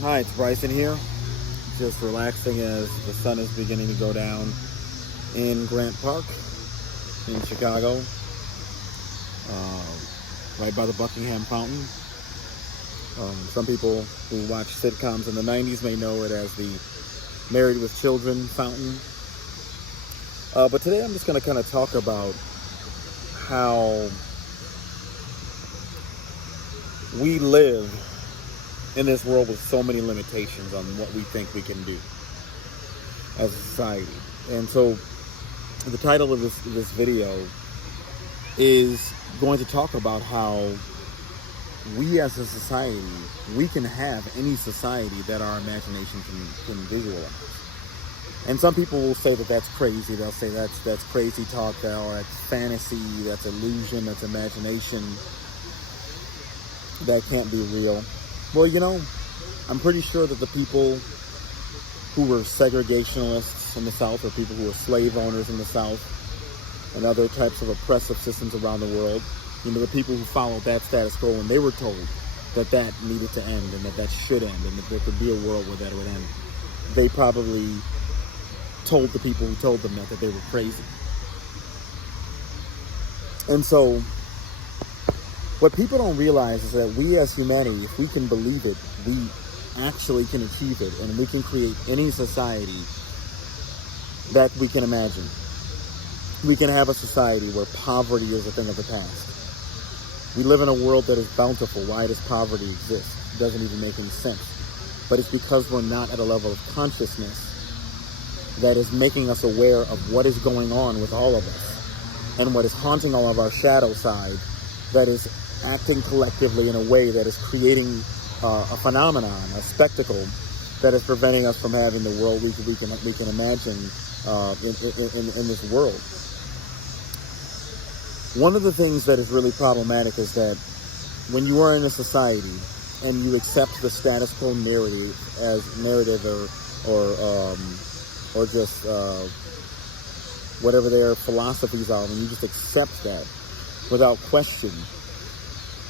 Hi, it's Bryson here. Just relaxing as the sun is beginning to go down in Grant Park in Chicago, right by the Buckingham Fountain. Some people who watch sitcoms in the 90s may know it as the Married with Children fountain. But today I'm just going to kind of talk about how we live in this world with so many limitations on what we think we can do as a society. And so the title of this video is going to talk about how we as a society, we can have any society that our imagination can visualize. And some people will say that that's crazy. They'll say that's crazy talk, that's fantasy, that's illusion, that's imagination. That can't be real. Well, I'm pretty sure that the people who were segregationists in the South, or people who were slave owners in the South, and other types of oppressive systems around the world, the people who followed that status quo, when they were told that needed to end and that should end and that there could be a world where that would end, they probably told the people who told them that they were crazy. And so what people don't realize is that we as humanity, if we can believe it, we actually can achieve it, and we can create any society that we can imagine. We can have a society where poverty is a thing of the past. We live in a world that is bountiful. Why does poverty exist? It doesn't even make any sense. But it's because we're not at a level of consciousness that is making us aware of what is going on with all of us and what is haunting all of our shadow side, that is acting collectively in a way that is creating a phenomenon, a spectacle that is preventing us from having the world we can imagine in this world. One of the things that is really problematic is that when you are in a society and you accept the status quo narrative or just whatever their philosophies are, when you just accept that without question,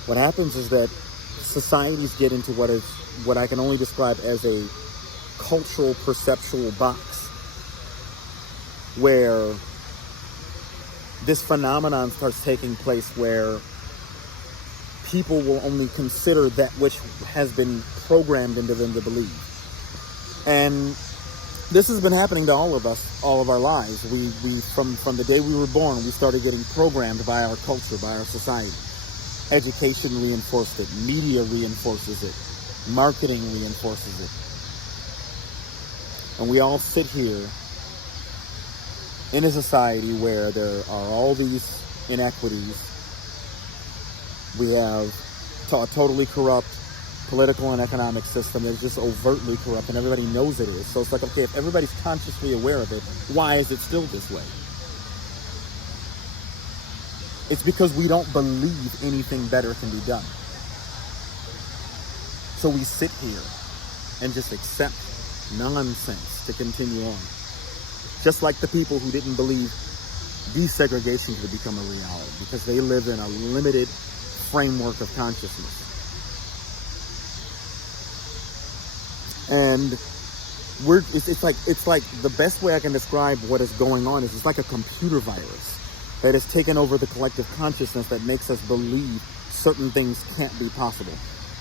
what happens is that societies get into what I can only describe as a cultural perceptual box, where this phenomenon starts taking place where people will only consider that which has been programmed into them to believe. And this has been happening to all of us, all of our lives. We from the day we were born, we started getting programmed by our culture, by our society. Education reinforced it. Media reinforces it. Marketing reinforces it. And we all sit here in a society where there are all these inequities. We have a totally corrupt political and economic system that's just overtly corrupt, and everybody knows it is. So it's like, okay, if everybody's consciously aware of it, why is it still this way? It's because we don't believe anything better can be done. So we sit here and just accept nonsense to continue on. Just like the people who didn't believe desegregation could become a reality, because they live in a limited framework of consciousness. And it's like the best way I can describe what is going on is it's like a computer virus that has taken over the collective consciousness that makes us believe certain things can't be possible.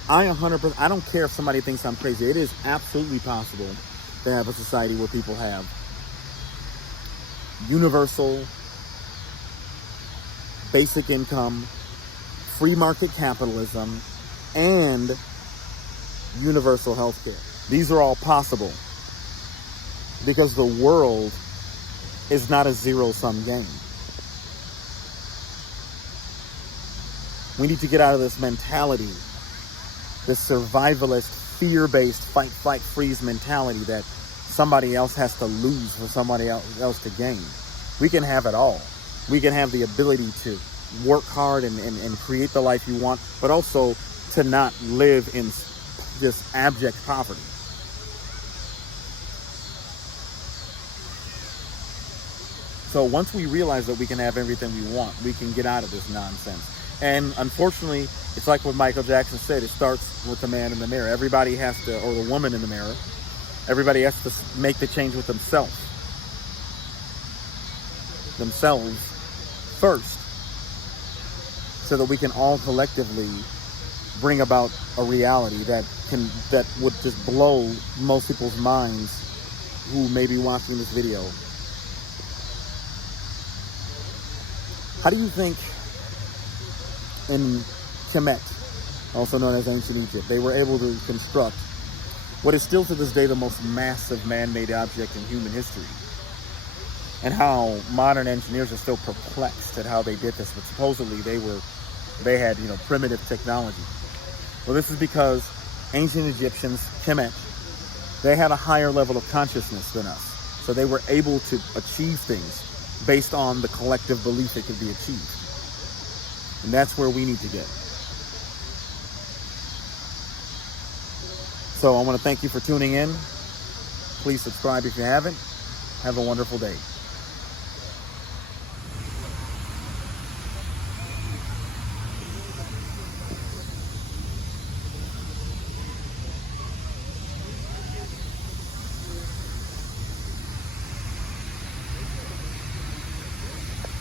I don't care if somebody thinks I'm crazy. It is absolutely possible to have a society where people have universal basic income, free market capitalism, and universal health care. These are all possible because the world is not a zero-sum game. We need to get out of this mentality, this survivalist, fear-based, fight, flight, freeze mentality that somebody else has to lose for somebody else to gain. We can have it all. We can have the ability to work hard and create the life you want, but also to not live in this abject poverty. So once we realize that we can have everything we want, we can get out of this nonsense. And unfortunately, It's like what Michael Jackson said. It starts with the man in the mirror. Everybody has to, or the woman in the mirror, everybody has to make the change with themselves first, so that we can all collectively bring about a reality that would just blow most people's minds who may be watching this video. How do you think in Kemet, also known as ancient Egypt, they were able to construct what is still to this day the most massive man-made object in human history? And how modern engineers are still perplexed at how they did this, but supposedly they had, primitive technology. Well, this is because ancient Egyptians, Kemet, they had a higher level of consciousness than us. So they were able to achieve things based on the collective belief it could be achieved. And that's where we need to get. So I want to thank you for tuning in. Please subscribe if you haven't. Have a wonderful day.